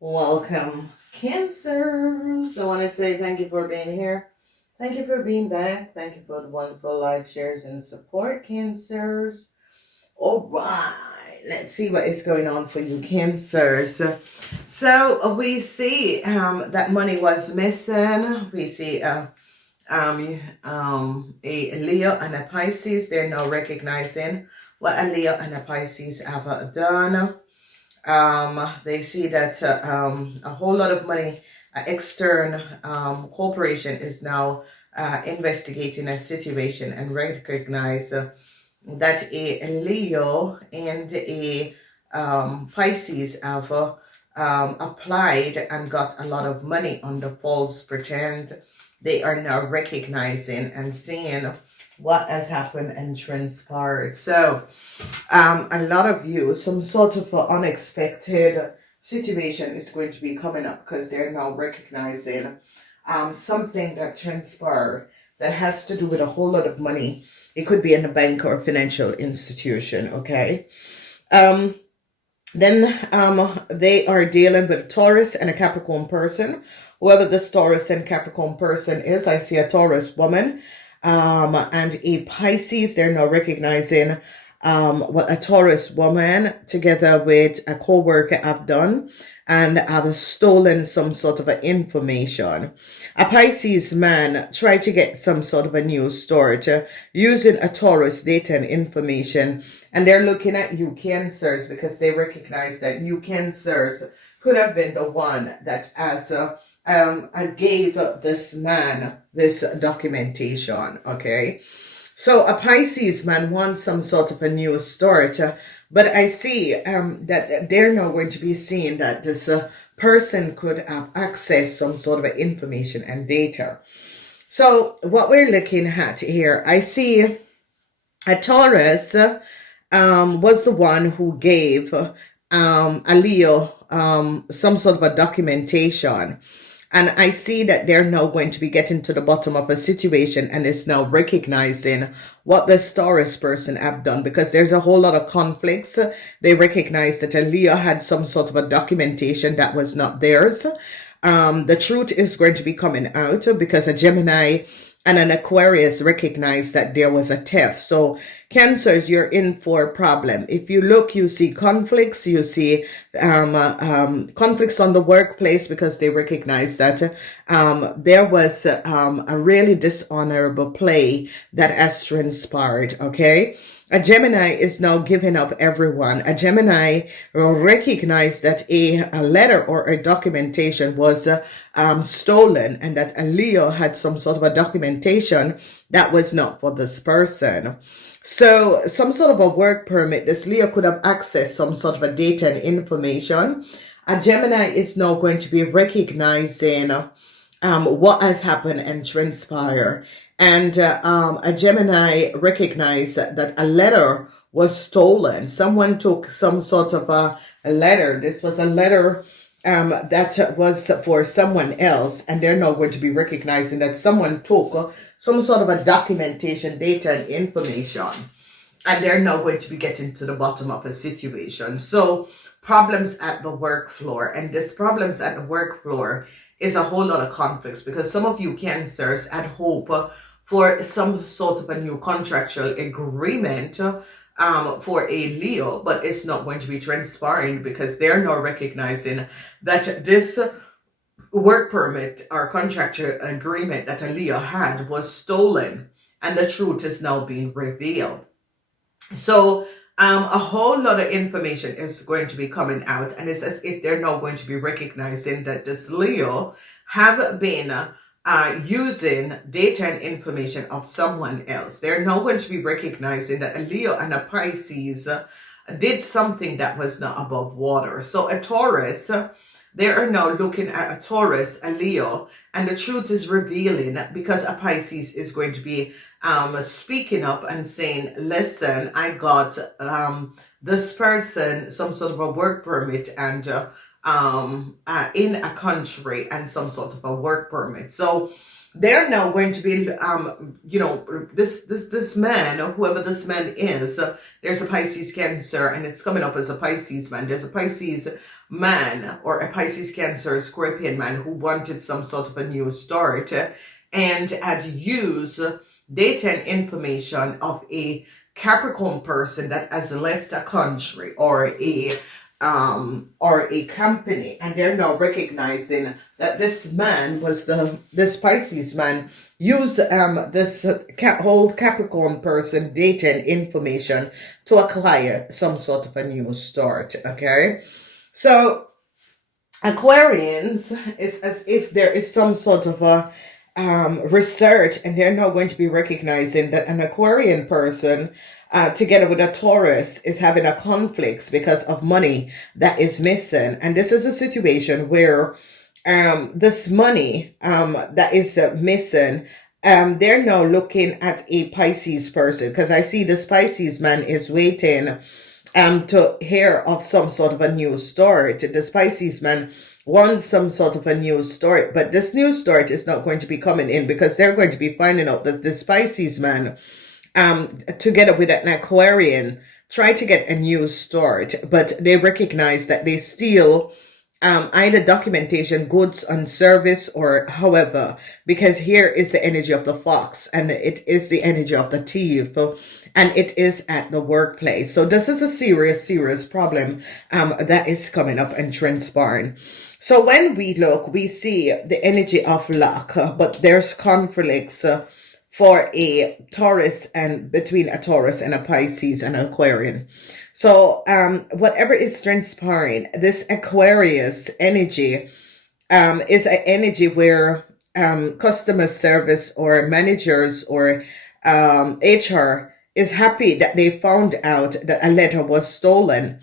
Welcome, Cancers. I want to say thank you for being here. Thank you for being back. Thank you for the wonderful like, shares, and support, Cancers. All right, let's see what is going on for you, Cancers. So we see that money was missing. We see a Leo and a Pisces. They're now recognizing what a Leo and a Pisces have done. They see that a whole lot of money, external corporation is now investigating a situation and recognize that a Leo and a Pisces have applied and got a lot of money under false pretend. They are now recognizing and seeing what has happened and transpired. So a lot of you, some sort of unexpected situation is going to be coming up because they're now recognizing something that transpired that has to do with a whole lot of money. It could be in a bank or financial institution, okay? Then they are dealing with a Taurus and a Capricorn person. Whoever this Taurus and Capricorn person is, I see a Taurus woman and a Pisces. They're now recognizing what a Taurus woman together with a co-worker have done and have stolen some sort of information. A Pisces man tried to get some sort of a news storage using a Taurus data and information, and they're looking at you Cancers because they recognize that you Cancers could have been the one that has I gave this man this documentation, okay? So a Pisces man wants some sort of a news storage, but I see that they're now going to be seeing that this person could have access some sort of information and data. So what we're looking at here, I see a Taurus was the one who gave a Leo some sort of a documentation. And I see that they're now going to be getting to the bottom of a situation and is now recognizing what the Taurus person have done because there's a whole lot of conflicts. They recognize that a Leo had some sort of a documentation that was not theirs. The truth is going to be coming out because a Gemini and an Aquarius recognize that there was a theft. So Cancers, you're in for a problem. If you look, you see conflicts, you see conflicts on the workplace because they recognize that there was a really dishonorable play that has transpired, okay? A Gemini is now giving up everyone. A Gemini will recognize that a letter or a documentation was stolen and that a Leo had some sort of a documentation that was not for this person. So some sort of a work permit, this Leo could have accessed some sort of a data and information. A Gemini is now going to be recognizing what has happened and transpire. And a Gemini recognized that a letter was stolen. Someone took some sort of a letter. This was a letter that was for someone else. And they're now going to be recognizing that someone took some sort of a documentation, data, and information. And they're now going to be getting to the bottom of a situation. So problems at the work floor. And this problems at the work floor is a whole lot of conflicts because some of you Cancers had hope for some sort of a new contractual agreement for a Leo, but it's not going to be transpiring because they're now recognizing that this work permit or contractual agreement that a Leo had was stolen and the truth is now being revealed. So a whole lot of information is going to be coming out, and it's as if they're now going to be recognizing that this Leo have been using data and information of someone else. They're now going to be recognizing that a Leo and a Pisces did something that was not above water. So a Taurus, they are now looking at a Taurus, a Leo, and the truth is revealing because a Pisces is going to be speaking up and saying, listen, I got this person some sort of a work permit and in a country and some sort of a work permit. So they're now going to be, this man, or whoever this man is, there's a Pisces Cancer, and it's coming up as a Pisces man. There's a Pisces man, or a Pisces Cancer Scorpion man, who wanted some sort of a new start, and had used data and information of a Capricorn person that has left a country or a company, and they're now recognizing that this man was this Pisces man used this whole Capricorn person data and information to acquire some sort of a new start. Okay, so Aquarians, is as if there is some sort of a research, and they're now going to be recognizing that an Aquarian person, together with a Taurus, is having a conflict because of money that is missing. And this is a situation where this money that is missing, they're now looking at a Pisces person, because I see this Pisces man is waiting to hear of some sort of a new start. The Pisces man wants some sort of a new start, but this new start is not going to be coming in, because they're going to be finding out that the Pisces man, together with an Aquarian, try to get a new start, but they recognize that they still either documentation, goods and service, or however, because here is the energy of the fox, and it is the energy of the thief, and it is at the workplace. So this is a serious problem that is coming up and transpiring. So when we look, we see the energy of luck, but there's conflicts for a Taurus, and between a Taurus and a Pisces and an Aquarian. So whatever is transpiring, this Aquarius energy is an energy where customer service or managers or HR is happy that they found out that a letter was stolen.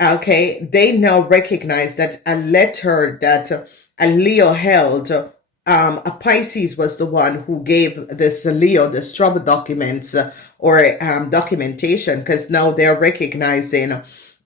Okay, they now recognize that a letter that a Leo held, a Pisces was the one who gave this Leo the travel documents or documentation, because now they're recognizing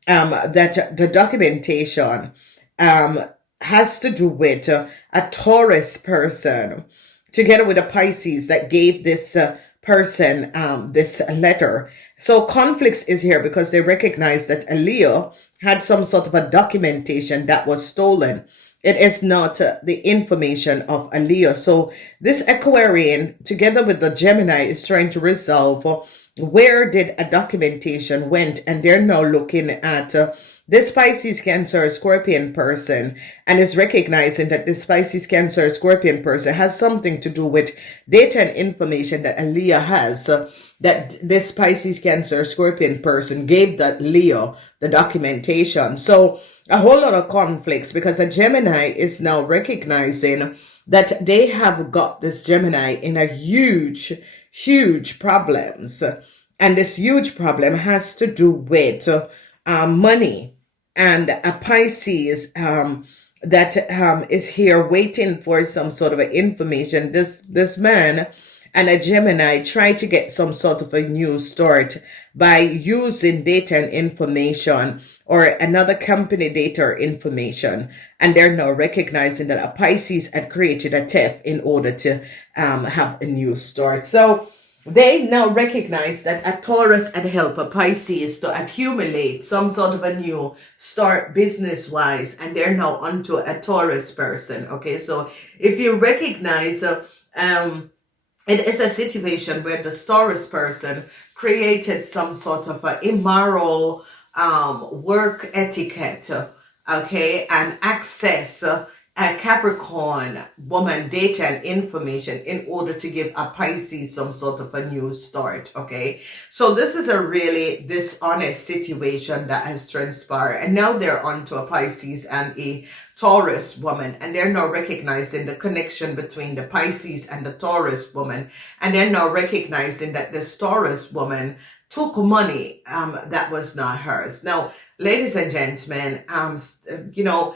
that the documentation has to do with a Taurus person together with a Pisces that gave this person this letter. So conflicts is here because they recognize that a Leo had some sort of a documentation that was stolen. It is not the information of a Leo. So this Aquarian, together with the Gemini, is trying to resolve where did a documentation went, and they're now looking at this Pisces, Cancer, Scorpion person, and is recognizing that this Pisces, Cancer, Scorpion person has something to do with data and information that a Leo has, that this Pisces, Cancer, Scorpion person gave that Leo the documentation. So a whole lot of conflicts, because a Gemini is now recognizing that they have got this Gemini in a huge problems. And this huge problem has to do with money. And a Pisces that is here waiting for some sort of information. This man and a Gemini try to get some sort of a new start by using data and information, or another company data or information. And they're now recognizing that a Pisces had created a theft in order to have a new start. So they now recognize that a Taurus had helped a Pisces to accumulate some sort of a new start business-wise, and they're now onto a Taurus person. Okay, so if you recognize it is a situation where the Taurus person created some sort of a immoral work etiquette, okay, and access a Capricorn woman data and information in order to give a Pisces some sort of a new start, okay? So this is a really dishonest situation that has transpired, and now they're on to a Pisces and a Taurus woman, and they're now recognizing the connection between the Pisces and the Taurus woman, and they're now recognizing that this Taurus woman took money that was not hers. Now, ladies and gentlemen, you know,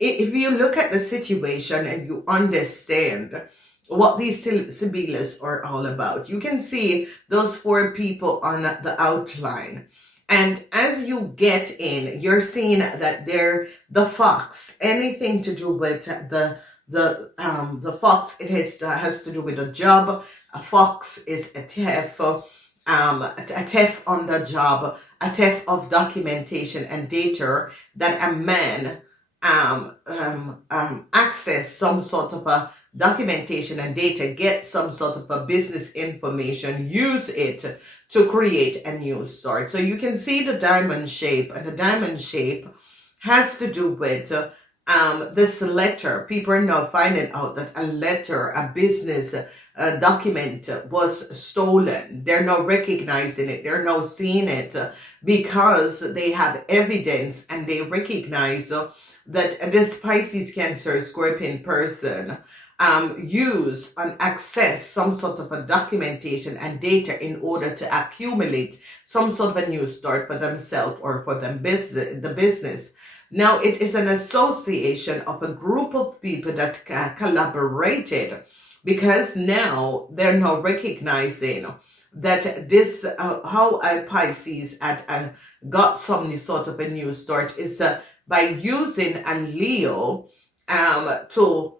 if you look at the situation and you understand what these Sibyllus are all about, you can see those four people on the outline. And as you get in, you're seeing that they're the fox, anything to do with The fox, it has to do with a job. A fox is a thief, a theft on the job, a theft of documentation and data that a man access some sort of a documentation and data, get some sort of a business information, use it to create a new start. So you can see the diamond shape, and the diamond shape has to do with this letter. People are now finding out that a letter, a business document was stolen. They're now recognizing it. They're now seeing it because they have evidence, and they recognize that this Pisces, Cancer, Scorpion person use and access some sort of a documentation and data in order to accumulate some sort of a new start for themselves or for them the business. Now, it is an association of a group of people that collaborated, because now they're now recognizing that this, how a Pisces had got some sort of a new start is by using a Leo to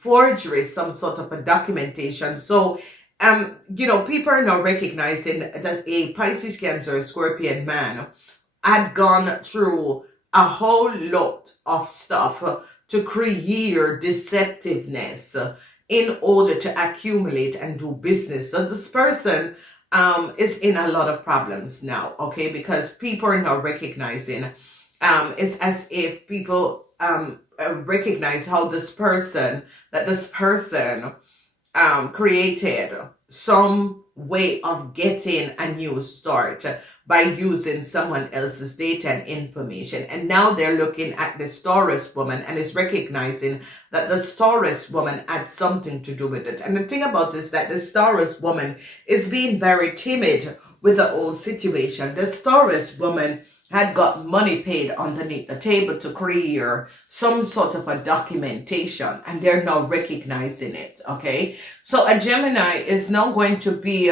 forgery some sort of a documentation. So, people are now recognizing that a Pisces, Cancer, Scorpion man had gone through a whole lot of stuff to create deceptiveness in order to accumulate and do business. So this person is in a lot of problems now, okay? Because people are now recognizing it's as if people recognize how this person created some way of getting a new start by using someone else's data and information. And now they're looking at this Taurus woman and is recognizing that the Taurus woman had something to do with it. And the thing about this is that this Taurus woman is being very timid with the whole situation. This Taurus woman had got money paid underneath the table to create some sort of a documentation, and they're now recognizing it, okay? So a Gemini is now going to be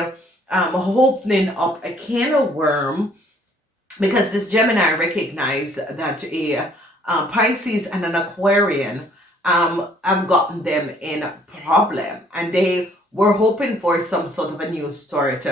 opening up a can of worm, because this Gemini recognize that a Pisces and an Aquarian have gotten them in a problem, and they were hoping for some sort of a new start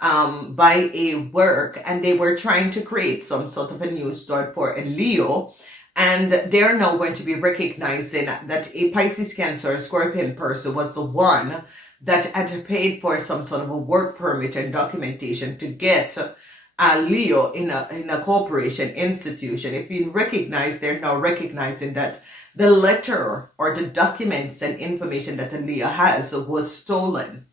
by a work, and they were trying to create some sort of a new start for a Leo, and they're now going to be recognizing that a Pisces, Cancer, Scorpion person was the one that had paid for some sort of a work permit and documentation to get a Leo in a corporation institution. If you recognize, they're now recognizing that the letter or the documents and information that a Leo has was stolen.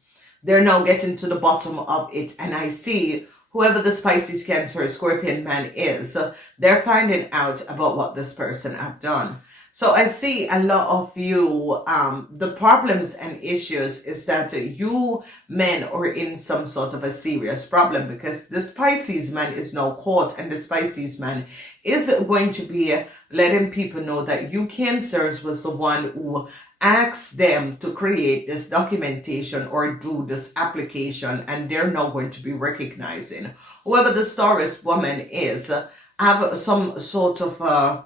They're now getting to the bottom of it, and I see whoever the Pisces, Cancer, Scorpion man is, they're finding out about what this person have done. So I see a lot of you, the problems and issues is that you men are in some sort of a serious problem, because this Pisces man is now caught, and this Pisces man is going to be letting people know that you Cancers was the one who asked them to create this documentation or do this application, and they're now going to be recognizing whoever the Taurus woman is have some sort of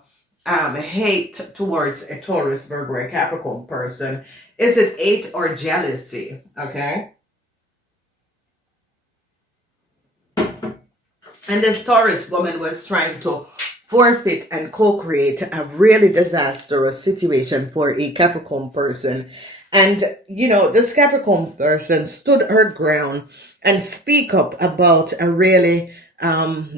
hate towards a Taurus, Virgo, or Capricorn person. Is it hate or jealousy? Okay. And this Taurus woman was trying to forfeit and co-create a really disastrous situation for a Capricorn person. And, this Capricorn person stood her ground and speak up about a really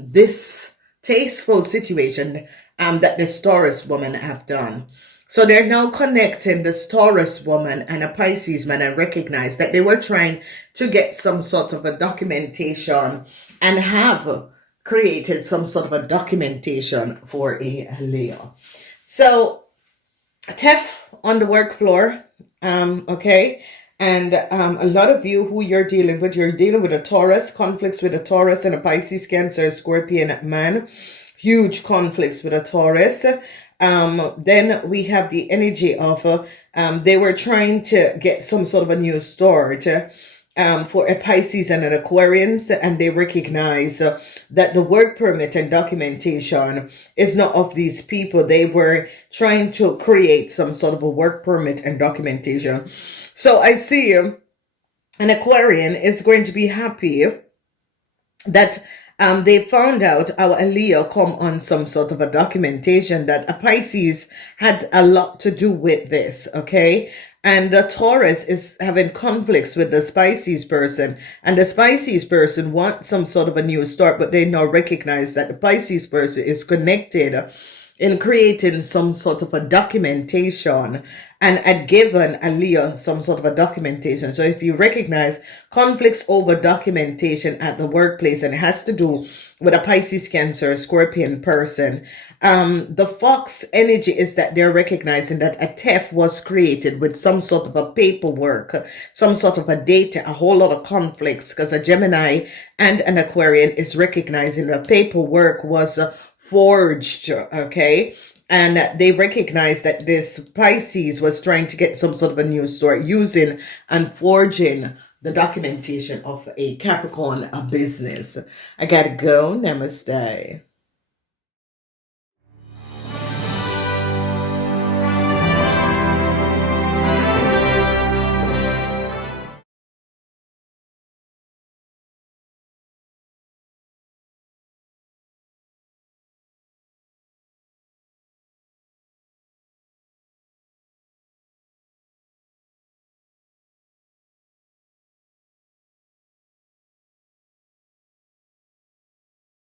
distasteful situation that this Taurus woman have done. So they're now connecting this Taurus woman and a Pisces man, and recognize that they were trying to get some sort of a documentation and have created some sort of a documentation for a Leo. So theft on the work floor, okay? And a lot of you who you're dealing with a Taurus, conflicts with a Taurus and a Pisces, Cancer, Scorpion man, huge conflicts with a Taurus. Then we have the energy of they were trying to get some sort of a new start for a Pisces and an Aquarians, and they recognize that the work permit and documentation is not of these people. They were trying to create some sort of a work permit and documentation. So I see an Aquarian is going to be happy that they found out our Leo come on some sort of a documentation that a Pisces had a lot to do with this, okay? And the Taurus is having conflicts with the Pisces person, and the Pisces person wants some sort of a new start, but they now recognize that the Pisces person is connected in creating some sort of a documentation and had given a Leo some sort of a documentation. So if you recognize conflicts over documentation at the workplace, and it has to do with a Pisces, Cancer, Scorpion person, the Fox energy is that they're recognizing that a theft was created with some sort of a paperwork, some sort of a data, a whole lot of conflicts, because a Gemini and an Aquarian is recognizing the paperwork was forged, okay? And they recognize that this Pisces was trying to get some sort of a news story using and forging the documentation of a Capricorn business. I gotta go. Namaste.